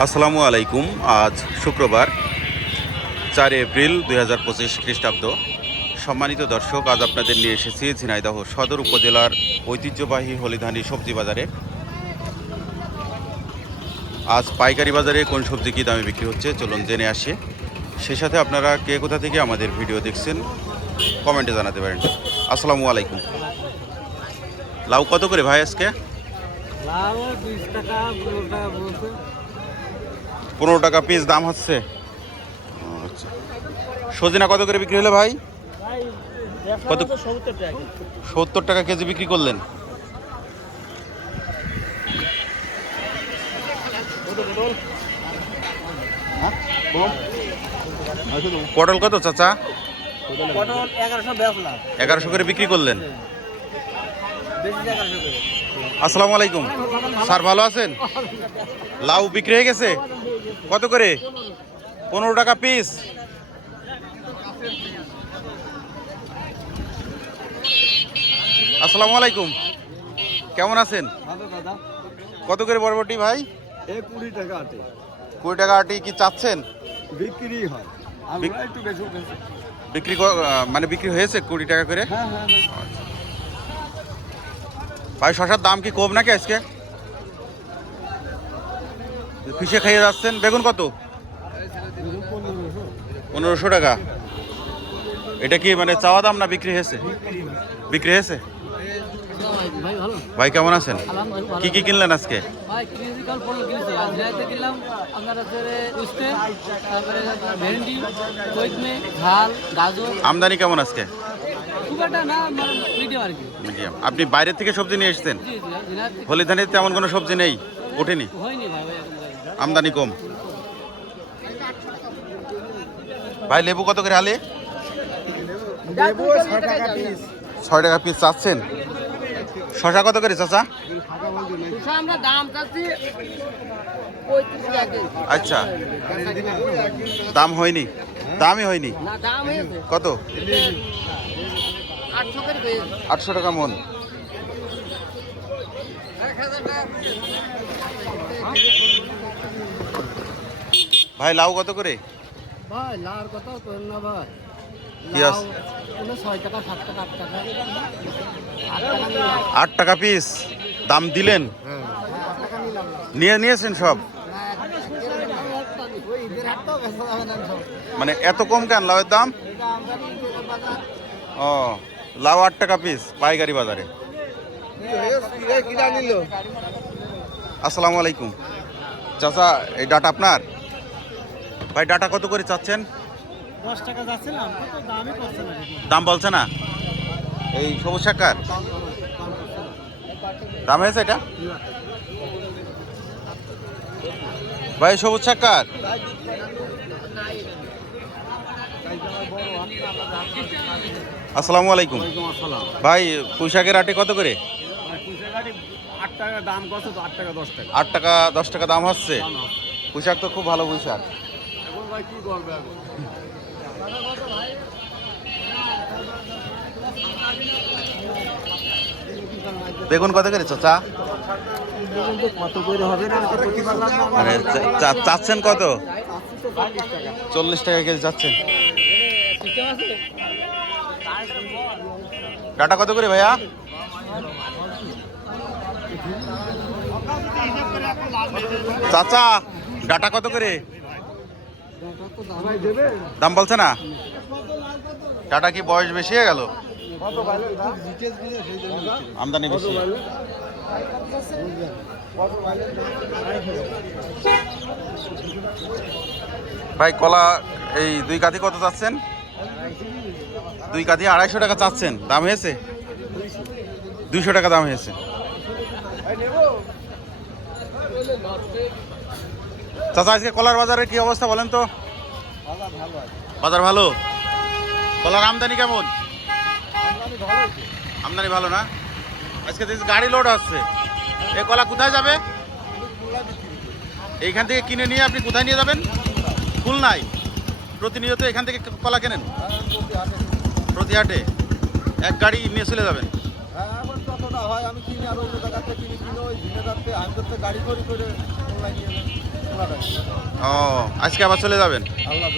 আসসালামু আলাইকুম, আজ শুক্রবার চার এপ্রিল দুই হাজার পঁচিশ খ্রিস্টাব্দ। সম্মানিত দর্শক, আজ আপনাদের নিয়ে এসেছি ঝিনাইদহ সদর উপজেলার ঐতিহ্যবাহী হলিধানি সবজি বাজারে। আজ পাইকারি বাজারে কোন সবজি কী দামে বিক্রি হচ্ছে, চলুন জেনে আসি। সেই সাথে আপনারা কে কোথা থেকে আমাদের ভিডিও দেখছেন, কমেন্টে জানাতে পারেন। আসসালামু আলাইকুম। লাউ কত করে ভাই আজকে? পনেরো টাকা পিস দাম হচ্ছে। আচ্ছা। সজিনা কত করে বিক্রি হলো ভাই? কত? সত্তর টাকা কেজি বিক্রি করলেন। পটল কত চাচা? এগারোশো করে বিক্রি করলেন। আসসালামু আলাইকুম। স্যার ভালো আছেন? লাউ বিক্রি হয়ে গেছে? কত করে? পনেরো টাকা পিস আসসালামু আলাইকুম। কেমন আছেন? কত করে বরবটি ভাই? কুড়ি টাকা আটে। কুড়ি টাকা আটি কি চাচ্ছেন? বিক্রি হয়। বিক্রি মানে বিক্রি হয়েছে কুড়ি টাকা করে? হ্যাঁ হ্যাঁ হ্যাঁ। ভাই শশার দাম কি কম নাকি আজকে? ফিসে খাইয়ে যাচ্ছেন। বেগুন কত? পনেরোশো টাকা। এটা কি মানে চাওয়া দাম না বিক্রি হয়েছে? বিক্রি হয়েছে? ভাই কেমন আছেন? কি কি কিনলেন আজকে? আমদানি কেমন আজকে? মানে আপনি বাইরে থেকে সবজি নিয়ে এসেছেন? হলিধানিতে তেমন কোনো সবজি নেই? ওঠেনি? আমদানি কম। ভাই লেবু কত করে হালে? ছয় টাকা পিস চাচ্ছেন? শশা কত করে চাচা? টাকা আচ্ছা। দাম হয়নি? দামই হয়নি? কত? আটশো করে হয়েছে আটশো টাকা মন। ভাই লাউ কত করে? ভাই লাউর কথা তো না ভাই। আট টাকা। পিস? দাম দিলেন? হ্যাঁ নিয়ে নিয়েছেন সব? মানে এত কম কেন লাউয়ের দাম? ও লাউ আট টাকা পিস পাইকারি বাজারে। আসসালামু আলাইকুম। চাচা এই ডাটা আপনার? ভাই ডাটা কত করে চাচ্ছেন? দশ টাকা যাচ্ছে না দাম বলছে না? এই সবুজ শাকার দাম হয়েছে এটা? ভাই সবুজ শাকার আসসালামু আলাইকুম। ভাই পুঁইশাকের আটি কত করে? টাকা দাম কত তো আট টাকা দশ টাকা। আট টাকা দশ টাকা দাম হচ্ছে? পুঁইশাক তো খুব ভালো পুঁইশাক এখন ভাই কি করবে এখন? বেগুন কত করে চাচা মানে চা- চাচ্ছেন কত? চল্লিশ টাকা কেজি চাচ্ছেন। ডাটা কত করে ভাইয়া? চাচা, ডাটা কত করে? দাম বলছে না? ডাটা কি বয়স বেশি হয়ে গেল? আমদানি বেশি। ভাই, কলা এই দুই কাঠি কত চাচ্ছেন? দুই কাঠি আড়াইশো টাকা চাচ্ছেন। দাম হয়েছে? দুইশো টাকা দাম হয়েছে। চাচা, আজকে কলার বাজারের কি অবস্থা বলেন তো? বাজার ভালো? কলার আমদানি কেমন? আমদানি ভালো না? আজকে গাড়ি লোড আসছে। এই কলা কোথায় যাবে? এইখান থেকে কিনে নিয়ে আপনি কোথায় নিয়ে যাবেন? ফুল নাই প্রতিনিয়ত এখান থেকে কলা কেনেন? প্রতি হাটে। এক গাড়ি নিয়ে চলে যাবেন। হ্যাঁ যতটা হয়, আমি কিনি আর কিনি ওই গাড়ি করে। ও আজকে আবার চলে যাবেন আল্লাহ